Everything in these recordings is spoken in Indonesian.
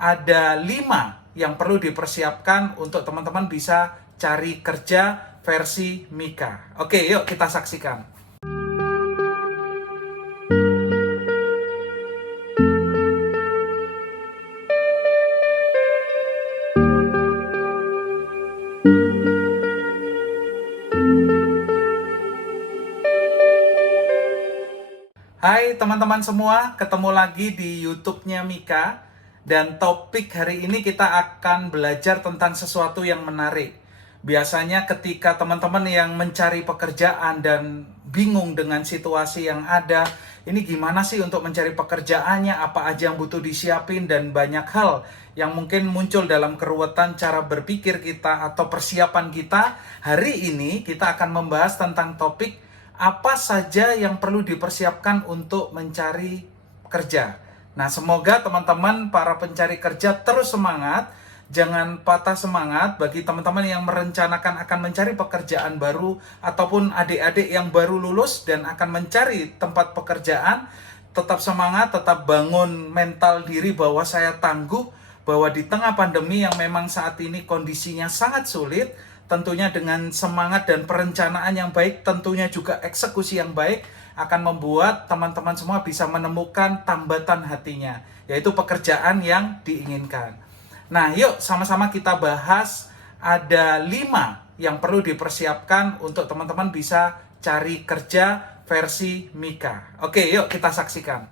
ada 5 yang perlu dipersiapkan untuk teman-teman bisa cari kerja versi Mika. Oke, yuk kita saksikan. Hai teman-teman semua, ketemu lagi di YouTube-nya Mika. Dan topik hari ini kita akan belajar tentang sesuatu yang menarik. Biasanya ketika teman-teman yang mencari pekerjaan dan bingung dengan situasi yang ada, ini gimana sih untuk mencari pekerjaannya, apa aja yang butuh disiapin, dan banyak hal yang mungkin muncul dalam keruwetan cara berpikir kita atau persiapan kita. Hari ini kita akan membahas tentang topik apa saja yang perlu dipersiapkan untuk mencari kerja. Nah, semoga teman-teman para pencari kerja terus semangat, jangan patah semangat. Bagi teman-teman yang merencanakan akan mencari pekerjaan baru ataupun adik-adik yang baru lulus dan akan mencari tempat pekerjaan, tetap semangat, tetap bangun mental diri bahwa saya tangguh, bahwa di tengah pandemi yang memang saat ini kondisinya sangat sulit, tentunya dengan semangat dan perencanaan yang baik, tentunya juga eksekusi yang baik, akan membuat teman-teman semua bisa menemukan tambatan hatinya, yaitu pekerjaan yang diinginkan. Nah, yuk sama-sama kita bahas ada 5 yang perlu dipersiapkan untuk teman-teman bisa cari kerja versi Mika. Oke, yuk kita saksikan.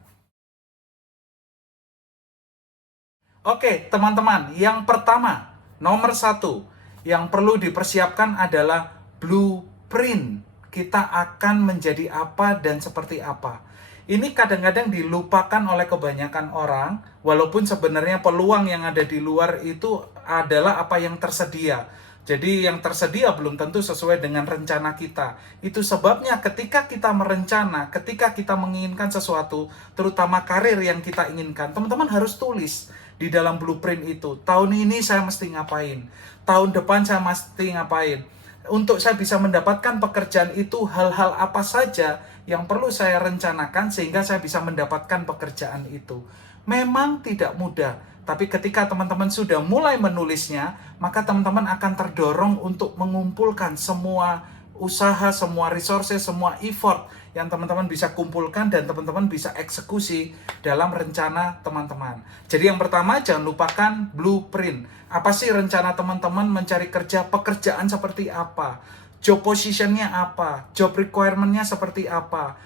Oke, teman-teman, yang pertama, nomor 1, yang perlu dipersiapkan adalah blueprint. Kita akan menjadi apa dan seperti apa. Ini kadang-kadang dilupakan oleh kebanyakan orang, walaupun sebenarnya peluang yang ada di luar itu adalah apa yang tersedia. Jadi yang tersedia belum tentu sesuai dengan rencana kita. Itu sebabnya ketika kita merencana, ketika kita menginginkan sesuatu, terutama karir yang kita inginkan, teman-teman harus tulis di dalam blueprint itu. Tahun ini saya mesti ngapain? Tahun depan saya mesti ngapain? Untuk saya bisa mendapatkan pekerjaan itu, hal-hal apa saja yang perlu saya rencanakan sehingga saya bisa mendapatkan pekerjaan itu. Memang tidak mudah, tapi ketika teman-teman sudah mulai menulisnya, maka teman-teman akan terdorong untuk mengumpulkan semua usaha, semua resources, semua effort yang teman-teman bisa kumpulkan dan teman-teman bisa eksekusi dalam rencana teman-teman. Jadi yang pertama, jangan lupakan blueprint. Apa sih rencana teman-teman mencari kerja, pekerjaan seperti apa? Job position-nya apa? Job requirement-nya seperti apa?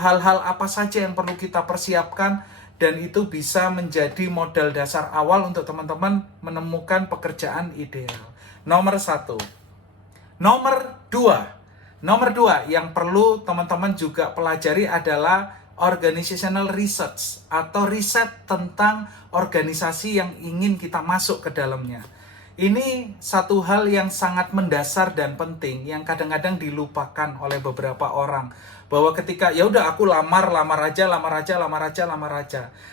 Hal-hal apa saja yang perlu kita persiapkan, dan itu bisa menjadi modal dasar awal untuk teman-teman menemukan pekerjaan ideal. Nomor 1. Nomor 2 yang perlu teman-teman juga pelajari adalah organizational research atau riset tentang organisasi yang ingin kita masuk ke dalamnya. Ini satu hal yang sangat mendasar dan penting yang kadang-kadang dilupakan oleh beberapa orang. Bahwa ketika ya udah aku lamar aja.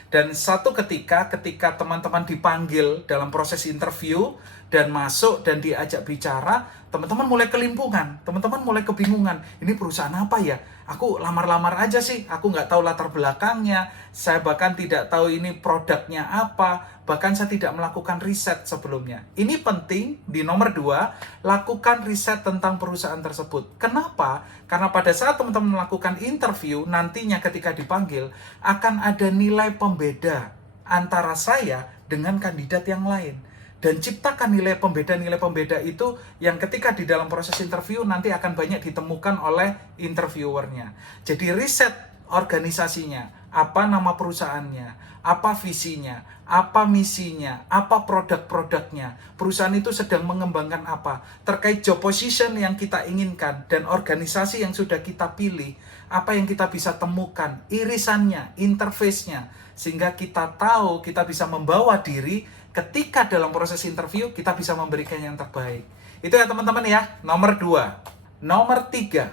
Dan satu ketika teman-teman dipanggil dalam proses interview dan masuk dan diajak bicara, teman-teman mulai kelimpungan, teman-teman mulai kebingungan. Ini perusahaan apa ya? Aku lamar-lamar aja sih, aku nggak tahu latar belakangnya, saya bahkan tidak tahu ini produknya apa, bahkan saya tidak melakukan riset sebelumnya. Ini penting, di nomor 2, lakukan riset tentang perusahaan tersebut. Kenapa? Karena pada saat teman-teman melakukan interview, nantinya ketika dipanggil, akan ada nilai pembeda antara saya dengan kandidat yang lain. Dan ciptakan nilai pembeda itu yang ketika di dalam proses interview nanti akan banyak ditemukan oleh interviewernya. Jadi riset organisasinya, apa nama perusahaannya, apa visinya, apa misinya, apa produk-produknya, perusahaan itu sedang mengembangkan apa, terkait job position yang kita inginkan, dan organisasi yang sudah kita pilih, apa yang kita bisa temukan, irisannya, interface-nya, sehingga kita tahu kita bisa membawa diri ketika dalam proses interview kita bisa memberikan yang terbaik. Itu ya teman-teman ya, nomor 2. Nomor 3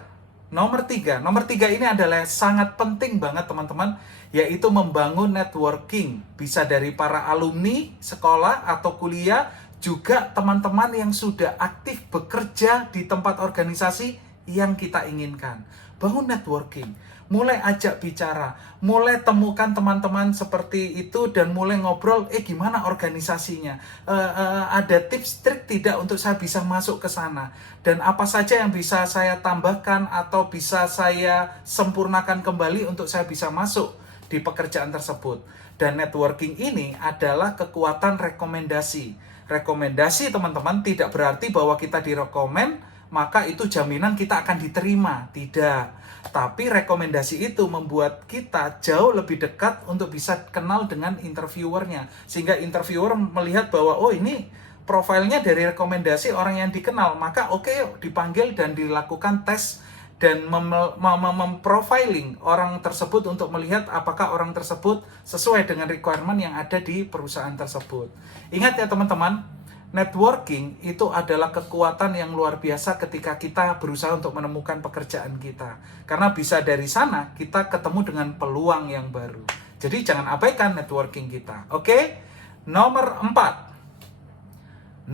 ini adalah sangat penting banget teman-teman, yaitu membangun networking. Bisa dari para alumni sekolah atau kuliah, juga teman-teman yang sudah aktif bekerja di tempat organisasi yang kita inginkan. Bangun networking. mulai ajak bicara, mulai temukan teman-teman seperti itu dan mulai ngobrol, gimana organisasinya, ada tips trik tidak untuk saya bisa masuk ke sana, dan apa saja yang bisa saya tambahkan atau bisa saya sempurnakan kembali untuk saya bisa masuk di pekerjaan tersebut. Dan networking ini adalah kekuatan rekomendasi. Rekomendasi teman-teman tidak berarti bahwa kita direkomend maka itu jaminan kita akan diterima. Tidak. Tapi rekomendasi itu membuat kita jauh lebih dekat untuk bisa kenal dengan interviewernya. Sehingga interviewer melihat bahwa, oh ini profilnya dari rekomendasi orang yang dikenal. Maka oke, dipanggil dan dilakukan tes dan memprofiling orang tersebut untuk melihat apakah orang tersebut sesuai dengan requirement yang ada di perusahaan tersebut. Ingat ya teman-teman, networking itu adalah kekuatan yang luar biasa ketika kita berusaha untuk menemukan pekerjaan kita. Karena bisa dari sana kita ketemu dengan peluang yang baru. Jadi jangan abaikan networking kita. Oke? Nomor 4.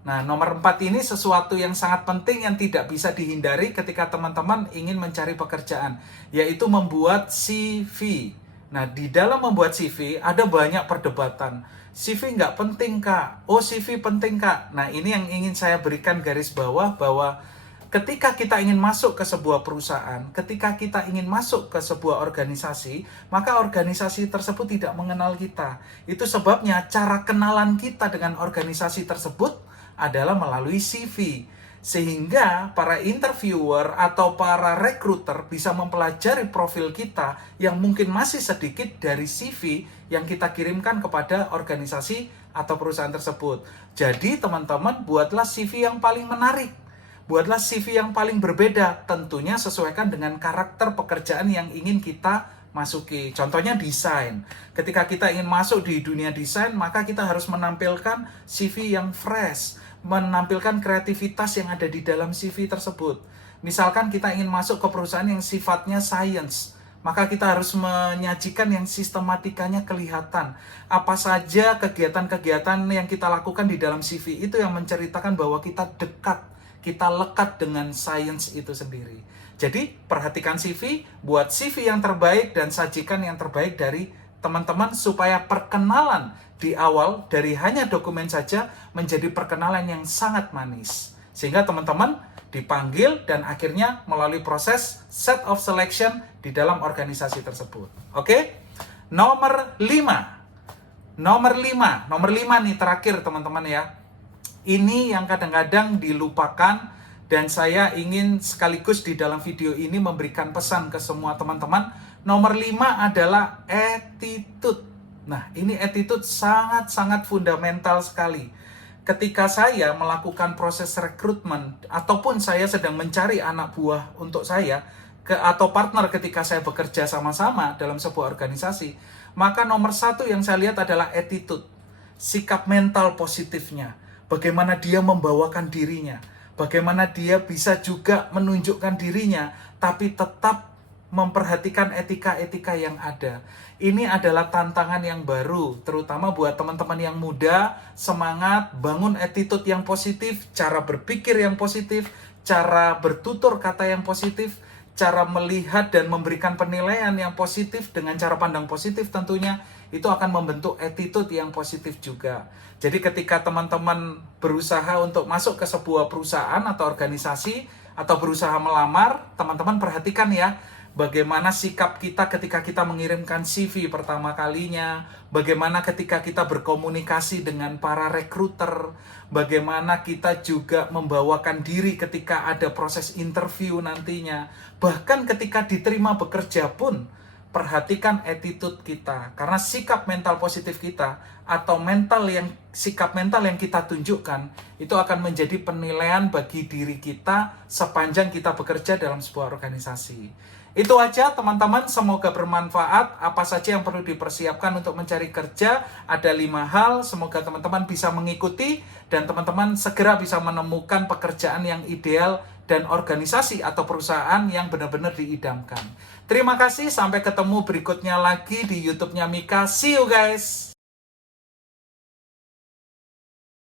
Nah, nomor 4 ini sesuatu yang sangat penting yang tidak bisa dihindari ketika teman-teman ingin mencari pekerjaan, yaitu membuat CV. Nah, di dalam membuat CV ada banyak perdebatan. CV nggak penting, Kak. Oh, CV penting, Kak. Nah, ini yang ingin saya berikan garis bawah bahwa ketika kita ingin masuk ke sebuah perusahaan, ketika kita ingin masuk ke sebuah organisasi, maka organisasi tersebut tidak mengenal kita. Itu sebabnya cara kenalan kita dengan organisasi tersebut adalah melalui CV. Sehingga para interviewer atau para recruiter bisa mempelajari profil kita yang mungkin masih sedikit dari CV yang kita kirimkan kepada organisasi atau perusahaan tersebut. Jadi teman-teman, buatlah CV yang paling menarik. Buatlah CV yang paling berbeda. Tentunya sesuaikan dengan karakter pekerjaan yang ingin kita masuki. Contohnya desain. Ketika kita ingin masuk di dunia desain, maka kita harus menampilkan CV yang fresh, menampilkan kreativitas yang ada di dalam CV tersebut. Misalkan kita ingin masuk ke perusahaan yang sifatnya science, maka kita harus menyajikan yang sistematikanya kelihatan. Apa saja kegiatan-kegiatan yang kita lakukan di dalam CV itu yang menceritakan bahwa kita dekat, kita lekat dengan science itu sendiri. Jadi perhatikan CV, buat CV yang terbaik dan sajikan yang terbaik dari teman-teman supaya perkenalan di awal dari hanya dokumen saja menjadi perkenalan yang sangat manis. Sehingga teman-teman dipanggil dan akhirnya melalui proses set of selection di dalam organisasi tersebut. Oke? Nomor 5 nih terakhir teman-teman ya. Ini yang kadang-kadang dilupakan dan saya ingin sekaligus di dalam video ini memberikan pesan ke semua teman-teman. Nomor 5 adalah attitude. Nah, ini attitude sangat-sangat fundamental sekali. Ketika saya melakukan proses rekrutmen ataupun saya sedang mencari anak buah untuk saya atau partner ketika saya bekerja sama-sama dalam sebuah organisasi, maka nomor 1 yang saya lihat adalah attitude, sikap mental positifnya, bagaimana dia membawakan dirinya, bagaimana dia bisa juga menunjukkan dirinya tapi tetap memperhatikan etika-etika yang ada. Ini adalah tantangan yang baru, terutama buat teman-teman yang muda, semangat, bangun attitude yang positif, cara berpikir yang positif, cara bertutur kata yang positif, cara melihat dan memberikan penilaian yang positif dengan cara pandang positif tentunya, itu akan membentuk attitude yang positif juga. Jadi ketika teman-teman berusaha untuk masuk ke sebuah perusahaan atau organisasi, atau berusaha melamar, teman-teman perhatikan ya, bagaimana sikap kita ketika kita mengirimkan CV pertama kalinya, bagaimana ketika kita berkomunikasi dengan para rekruter, bagaimana kita juga membawakan diri ketika ada proses interview nantinya, bahkan ketika diterima bekerja pun, perhatikan attitude kita. Karena sikap mental positif kita atau sikap mental yang kita tunjukkan itu akan menjadi penilaian bagi diri kita sepanjang kita bekerja dalam sebuah organisasi. Itu aja teman-teman, semoga bermanfaat. Apa saja yang perlu dipersiapkan untuk mencari kerja, ada 5 hal. Semoga teman-teman bisa mengikuti dan teman-teman segera bisa menemukan pekerjaan yang ideal dan organisasi atau perusahaan yang benar-benar diidamkan. Terima kasih, sampai ketemu berikutnya lagi di YouTube-nya Mika. See you guys!